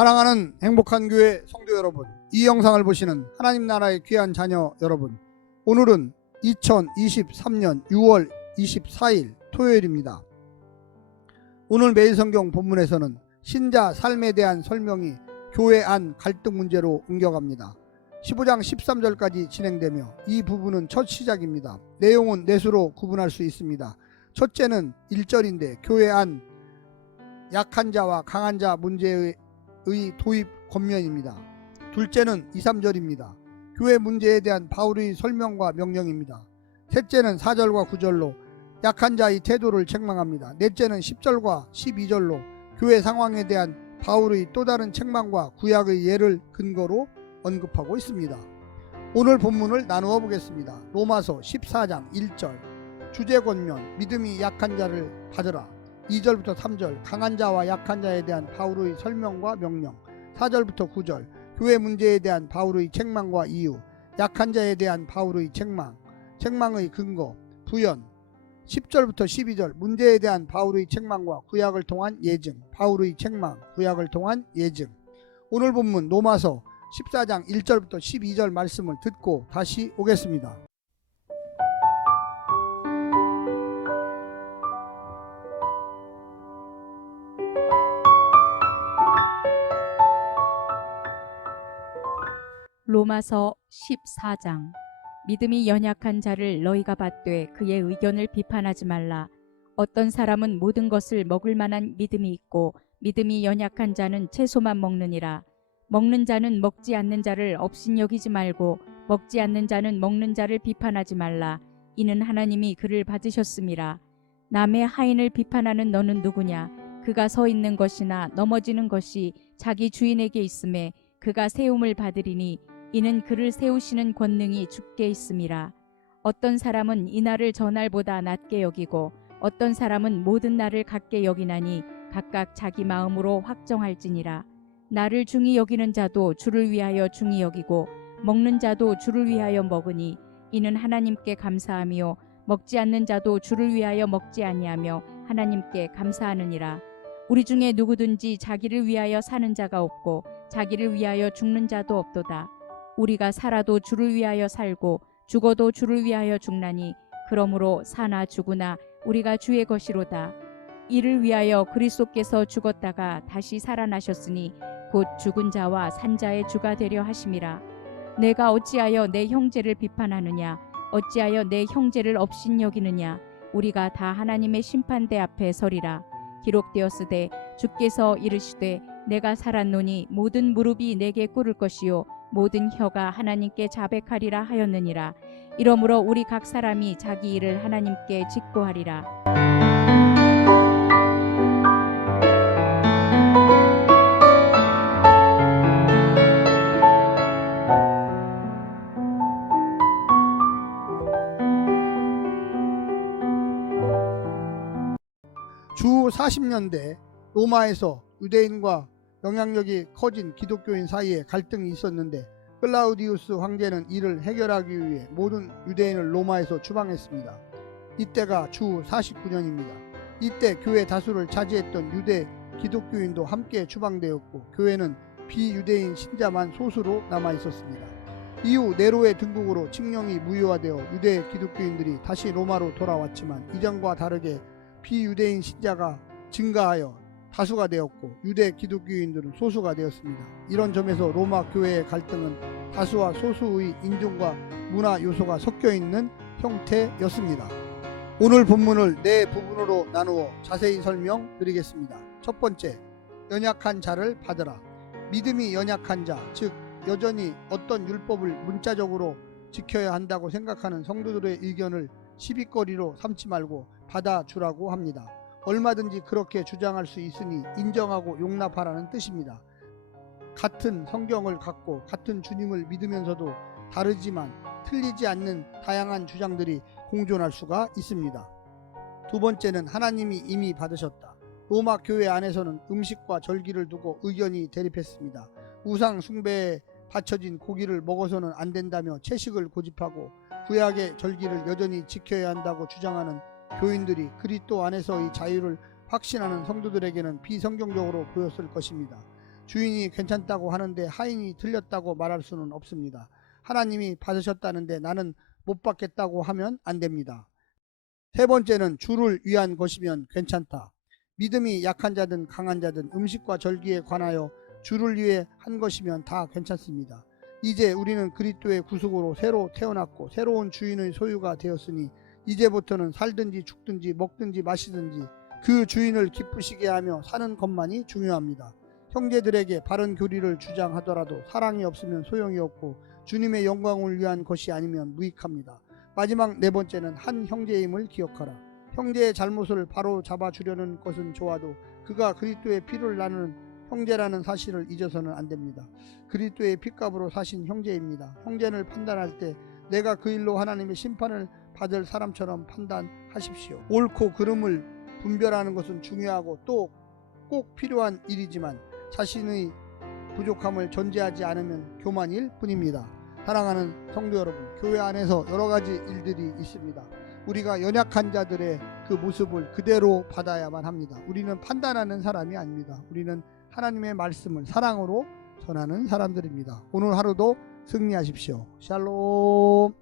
사랑하는 행복한 교회 성도 여러분, 이 영상을 보시는 하나님 나라의 귀한 자녀 여러분, 오늘은 2023년 6월 24일 토요일입니다. 오늘 매일 성경 본문에서는 신자 삶에 대한 설명이 교회 안 갈등 문제로 옮겨갑니다. 15장 13절까지 진행되며 이 부분은 첫 시작입니다. 내용은 넷으로 구분할 수 있습니다. 첫째는 1절인데 교회 안 약한 자와 강한 자 문제의 도입 권면입니다. 둘째는 2, 3절입니다. 교회 문제에 대한 바울의 설명과 명령입니다. 셋째는 4절과 9절로 약한 자의 태도를 책망합니다. 넷째는 10절과 12절로 교회 상황에 대한 바울의 또 다른 책망과 구약의 예를 근거로 언급하고 있습니다. 오늘 본문을 나누어 보겠습니다. 로마서 14장 1절 주제 권면 믿음이 약한 자를 받으라. 2절부터 3절 강한 자와 약한 자에 대한 바울의 설명과 명령. 4절부터 9절 교회 문제에 대한 바울의 책망과 이유. 약한 자에 대한 바울의 책망의 근거, 부연. 10절부터 12절 문제에 대한 바울의 책망과 구약을 통한 예증. 바울의 책망, 구약을 통한 예증. 오늘 본문 로마서 14장 1절부터 12절 말씀을 듣고 다시 오겠습니다. 로마서 14장 믿음이 연약한 자를 너희가 받되 그의 의견을 비판하지 말라. 어떤 사람은 모든 것을 먹을 만한 믿음이 있고 믿음이 연약한 자는 채소만 먹느니라. 먹는 자는 먹지 않는 자를 업신여기지 말고 먹지 않는 자는 먹는 자를 비판하지 말라. 이는 하나님이 그를 받으셨음이라. 남의 하인을 비판하는 너는 누구냐? 그가 서 있는 것이나 넘어지는 것이 자기 주인에게 있음에 그가 세움을 받으리니 이는 그를 세우시는 권능이 주께 있음이라. 어떤 사람은 이날을 저날보다 낮게 여기고 어떤 사람은 모든 날을 같게 여기나니 각각 자기 마음으로 확정할지니라. 나를 중히 여기는 자도 주를 위하여 중히 여기고 먹는 자도 주를 위하여 먹으니 이는 하나님께 감사하며 먹지 않는 자도 주를 위하여 먹지 아니하며 하나님께 감사하느니라. 우리 중에 누구든지 자기를 위하여 사는 자가 없고 자기를 위하여 죽는 자도 없도다. 우리가 살아도 주를 위하여 살고 죽어도 주를 위하여 죽나니 그러므로 사나 죽으나 우리가 주의 것이로다. 이를 위하여 그리스도께서 죽었다가 다시 살아나셨으니 곧 죽은 자와 산 자의 주가 되려 하심이라. 내가 어찌하여 내 형제를 비판하느냐? 어찌하여 내 형제를 업신여기느냐? 우리가 다 하나님의 심판대 앞에 서리라. 기록되었으되 주께서 이르시되 내가 살았노니 모든 무릎이 내게 꿇을 것이요 모든 혀가 하나님께 자백하리라 하였느니라. 이러므로 우리 각 사람이 자기 일을 하나님께 직고하리라. 주 40년대 로마에서 유대인과 영향력이 커진 기독교인 사이에 갈등이 있었는데 클라우디우스 황제는 이를 해결하기 위해 모든 유대인을 로마에서 추방했습니다. 이때가 주 49년입니다. 이때 교회 다수를 차지했던 유대 기독교인도 함께 추방되었고 교회는 비유대인 신자만 소수로 남아 있었습니다. 이후 네로의 등극으로 칙령이 무효화되어 유대 기독교인들이 다시 로마로 돌아왔지만 이전과 다르게 비유대인 신자가 증가하여 다수가 되었고 유대 기독교인들은 소수가 되었습니다. 이런 점에서 로마 교회의 갈등은 다수와 소수의 인종과 문화 요소가 섞여 있는 형태였습니다. 오늘 본문을 네 부분으로 나누어 자세히 설명드리겠습니다. 첫 번째, 연약한 자를 받으라. 믿음이 연약한 자, 즉 여전히 어떤 율법을 문자적으로 지켜야 한다고 생각하는 성도들의 의견을 시비거리로 삼지 말고 받아주라고 합니다. 얼마든지 그렇게 주장할 수 있으니 인정하고 용납하라는 뜻입니다. 같은 성경을 갖고 같은 주님을 믿으면서도 다르지만 틀리지 않는 다양한 주장들이 공존할 수가 있습니다. 두 번째는 하나님이 이미 받으셨다. 로마 교회 안에서는 음식과 절기를 두고 의견이 대립했습니다. 우상 숭배에 바쳐진 고기를 먹어서는 안 된다며 채식을 고집하고 구약의 절기를 여전히 지켜야 한다고 주장하는 교인들이 그리스도 안에서의 자유를 확신하는 성도들에게는 비성경적으로 보였을 것입니다. 주인이 괜찮다고 하는데 하인이 틀렸다고 말할 수는 없습니다. 하나님이 받으셨다는데 나는 못 받겠다고 하면 안 됩니다. 세 번째는 주를 위한 것이면 괜찮다. 믿음이 약한 자든 강한 자든 음식과 절기에 관하여 주를 위해 한 것이면 다 괜찮습니다. 이제 우리는 그리스도의 구속으로 새로 태어났고 새로운 주인의 소유가 되었으니 이제부터는 살든지 죽든지 먹든지 마시든지 그 주인을 기쁘시게 하며 사는 것만이 중요합니다. 형제들에게 바른 교리를 주장하더라도 사랑이 없으면 소용이 없고 주님의 영광을 위한 것이 아니면 무익합니다. 마지막 네 번째는 한 형제임을 기억하라. 형제의 잘못을 바로 잡아주려는 것은 좋아도 그가 그리스도의 피를 나누는 형제라는 사실을 잊어서는 안 됩니다. 그리스도의 핏값으로 사신 형제입니다. 형제를 판단할 때 내가 그 일로 하나님의 심판을 받을 사람처럼 판단하십시오. 옳고 그름을 분별하는 것은 중요하고 또 꼭 필요한 일이지만 자신의 부족함을 전제하지 않으면 교만일 뿐입니다. 사랑하는 성도 여러분, 교회 안에서 여러 가지 일들이 있습니다. 우리가 연약한 자들의 그 모습을 그대로 받아야만 합니다. 우리는 판단하는 사람이 아닙니다. 우리는 하나님의 말씀을 사랑으로 전하는 사람들입니다. 오늘 하루도 승리하십시오. 샬롬.